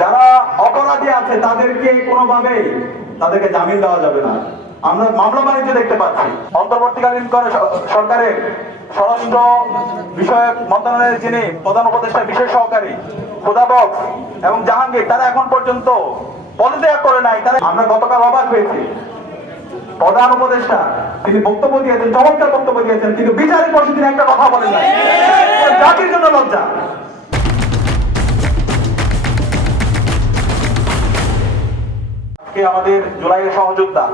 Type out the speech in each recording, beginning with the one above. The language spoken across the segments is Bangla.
যারা অপরাধী আছে তাদেরকে কোনোভাবে তাদেরকে জামিন দেওয়া যাবে না। আমরা মামলা বাণিজ্য দেখতে পাচ্ছি। অন্তর্বর্তীকালীন সরকারের স্বরাষ্ট্র বিষয়ক মন্ত্রণালয়ের যিনি প্রধান উপদেষ্টা বিশেষ সহকারী খোদা বক্স এবং জাহাঙ্গীর, তারা এখন পর্যন্ত পদত্যাগ করে নাই। তারা আমরা গতকাল অবাক হয়েছি, প্রধান উপদেষ্টা তিনি বক্তব্য দিয়েছেন, চমৎকার বক্তব্য দিয়েছেন, কিন্তু বিচারের পক্ষে তিনি একটা কথা বলেন নাই। জাতির জন্য লজ্জা। আমাদের জুলাইয়ের সহযোদ্ধা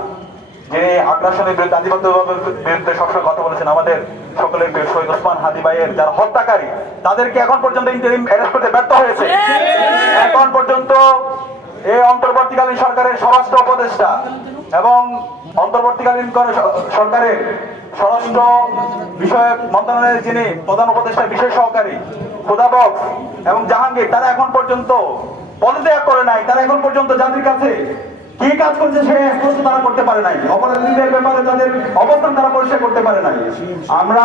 যে আগ্রাসনের বিরুদ্ধে, আধিপত্যবাদের বিরুদ্ধে সবসময় কথা বলেছেন, আমাদের সকলের প্রিয় শহীদ ওসমান হাদি ভাইয়ের যারা হত্যাকারী, তাদেরকে এখন পর্যন্ত ইন্টারিম অ্যারেস্ট করতে ব্যর্থ হয়েছে। এখন পর্যন্ত এই অন্তর্বর্তীকালীন সরকারের স্বরাষ্ট্র উপদেষ্টা এবং অন্তর্বর্তীকালীন সরকারের স্বরাষ্ট্র বিষয়ক মন্ত্রণালয়ের যিনি প্রধান উপদেষ্টা বিশেষ সহকারী খোদা বক্স এবং জাহাঙ্গীর, তারা এখন পর্যন্ত পদত্যাগ করে নাই। তারা এখন পর্যন্ত জাতির কাছে কি কাজ করছে সে স্পষ্ট তারা করতে পারে নাই। অপরাধীদের ব্যাপারে তাদের অবস্থান তারা পরিষ্কার করতে পারে নাই। আমরা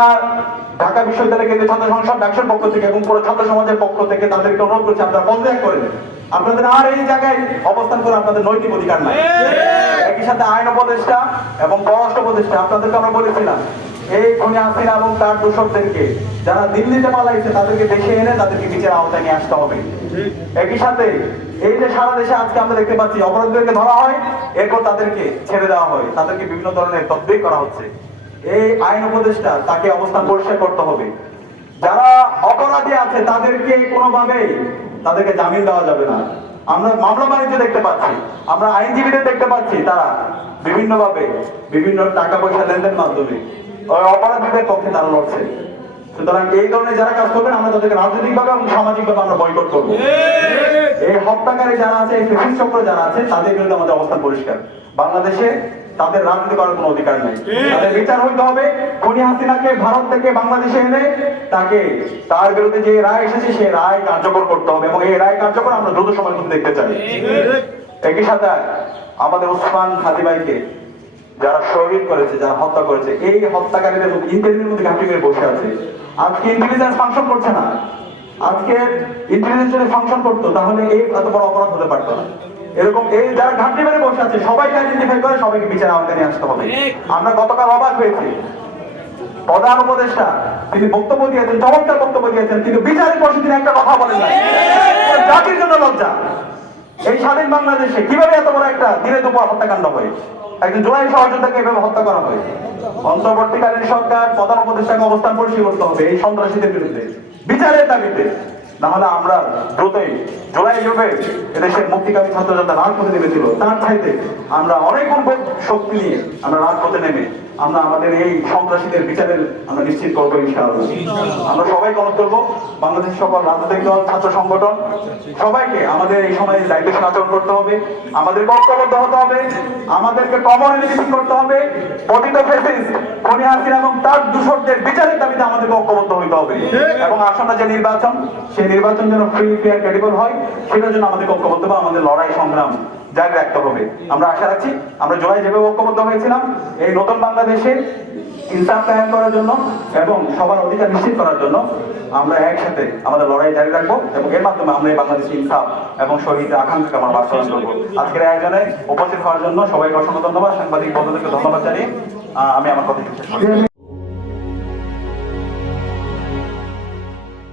ঢাকা বিশ্ববিদ্যালয় কেন্দ্রীয় ছাত্র সংসদ ডাকসুর পক্ষ থেকে এবং পুরো ছাত্র সমাজের পক্ষ থেকে তাদেরকে অনুরোধ করছি, আপনারা পদত্যাগ করেন। আপনাদের আর এই জায়গায় অবস্থান করে আপনাদের নৈতিক অধিকার নাই। একই সাথে আইন উপদেষ্টা এবং পররাষ্ট্র উপদেষ্টা, আপনাদেরকে আমরা বলেছিলাম এই খুনি হাসিনা এবং তার দোষরদেরকে যারা দিল্লিতে পালাইছে তাদেরকে দেশে এনে তাদেরকে বিচার আওতায় নিয়ে আসতে হবে। একই সাথে এই যে সারা দেশে আজকে আমরা দেখতে পাচ্ছি অপরাধীদেরকে ধরা হয়, এরপর তাদেরকে ছেড়ে দেওয়া হয়, তাদেরকে বিভিন্ন ধরনের তদবির করা হচ্ছে। এই আইন উপদেষ্টা তাকে অবস্থান পরিষ্কার করতে হবে। যারা অপরাধী আছে তাদেরকে কোনোভাবে তাদেরকে জামিন দেওয়া যাবে না। আমরা মামলা বাণিজ্য দেখতে পাচ্ছি, আমরা আইনজীবীদের দেখতে পাচ্ছি, তারা বিভিন্নভাবে বিভিন্ন টাকা পয়সা লেনদেন মাধ্যমে অপরাধীদের পক্ষে তারা লড়ছে। সুতরাং এই ধরনের যারা কাজ করবেন আমরা তাদেরকে রাজনৈতিকভাবে এবং সামাজিকভাবে আমরা বয়কট করবো। এই হত্যাকারী যারা আছে, এই ফেসিস্ট চক্র যারা আছে, তাদের বিরুদ্ধে আমাদের অবস্থান পরিষ্কার। বাংলাদেশে তাদের রাজনীতি করার কোনো অধিকার নেই। তাদের বিচার হইতে হবে। খুনি হাসিনাকে ভারত থেকে বাংলাদেশে এনে তাকে তার বিরুদ্ধে যে রায় এসেছে সেই রায় কার্যকর করতে হবে এবং এই রায় কার্যকর আমরা দ্রুত সময়ের মধ্যে দেখতে চাই। একই সাথে আমাদের ওসমান হাদি ভাইকে যারা শহীদ করেছে, যারা হত্যা করেছে, এই হত্যাকারীদের মধ্যে ইন্টেলিজেন্সের মধ্যে ঘাঁটি মেরে বসে আছে। আজকে ইন্টেলিজেন্স ফাংশন করছে না। আজকে ইন্টেলিজেন্স যদি ফাংশন করতো তাহলে এই এত বড় অপরাধ হতে পারতো না। এরকম এই যারা ঘাঁটি মেরে বসে আছে সবাইকে আইডেন্টিফাই করে সবাইকে বিচার আওতায় নিয়ে আসতে হবে। আমরা গতকাল অবাক হয়েছি, প্রধান উপদেষ্টা তিনি বক্তব্য দিয়েছেন, চমৎকার বক্তব্য দিয়েছেন, কিন্তু বিচারের পক্ষে তিনি একটা কথা বলেন নাই। জাতির জন্য লজ্জা। এই স্বাধীন বাংলাদেশে কিভাবে এত বড় একটা দিনে দুপুর হত্যাকাণ্ড হয়, একজন জুলাই সহযোদ্ধাকে এভাবে হত্যা করা হয়। অন্তর্বর্তীকালীন সরকার প্রধান উপদেষ্টাকে অবস্থান পরিষ্কার করতে হবে এই সন্ত্রাসীদের বিরুদ্ধে বিচারের দাবিতে। না হলে আমরা দ্রুতই জুলাই যুগে এদেশের মুক্তিকামী ছাত্রজনতা রাজপথে নেমেছিল, তার চাইতে আমরা অনেক শক্তি নিয়ে আমরা রাজপথে নেমে আমরা আমাদের এই সন্ত্রাসীদের বিচারের আমরা নিশ্চিত করবো ইনশাআল্লাহ। আমরা সবাইকে অনুরোধ করবো, বাংলাদেশ সকল রাজনৈতিক দল, ছাত্র সংগঠন সবাইকে আমাদের এই সময়ে দায়িত্বশীল আচরণ করতে হবে, আমাদের ঐক্যবদ্ধ হতে হবে, আমাদেরকে কমন লিমিটিং করতে হবে। পতিত ফ্যাসিস্ট খুনি হাসিনা এবং তার দূষরদের বিচারের দাবিতে আমাদেরকে ঐক্যবদ্ধ হইতে হবে এবং আসন্ন যে নির্বাচন, সেই নির্বাচন যেন ফ্রি, ফেয়ার, ক্রেডিবল হয়, সেটার জন্য আমাদের ঐক্যবদ্ধ বা আমাদের লড়াই সংগ্রাম জারি রাখতে হবে। আমরা আশা রাখছি আমরা জুলাই যেভাবে ঐক্যবদ্ধ হয়েছিলাম এই নতুন বাংলাদেশে ইনসাফ কায়েম করার জন্য এবং সবার অধিকার নিশ্চিত করার জন্য আমরা একসাথে আমাদের লড়াই জারি রাখবো এবং এর মাধ্যমে আমরা এই বাংলাদেশে ইনসাফ এবং শহীদের আকাঙ্ক্ষাকে আমরা বাস্তবায়ন করবো। আজকের আয়োজনে উপস্থিত হওয়ার জন্য সবাইকে অসংখ্য ধন্যবাদ। সাংবাদিক বন্ধুদেরকে ধন্যবাদ জানিয়ে আমি আমার কথা শেষ করি।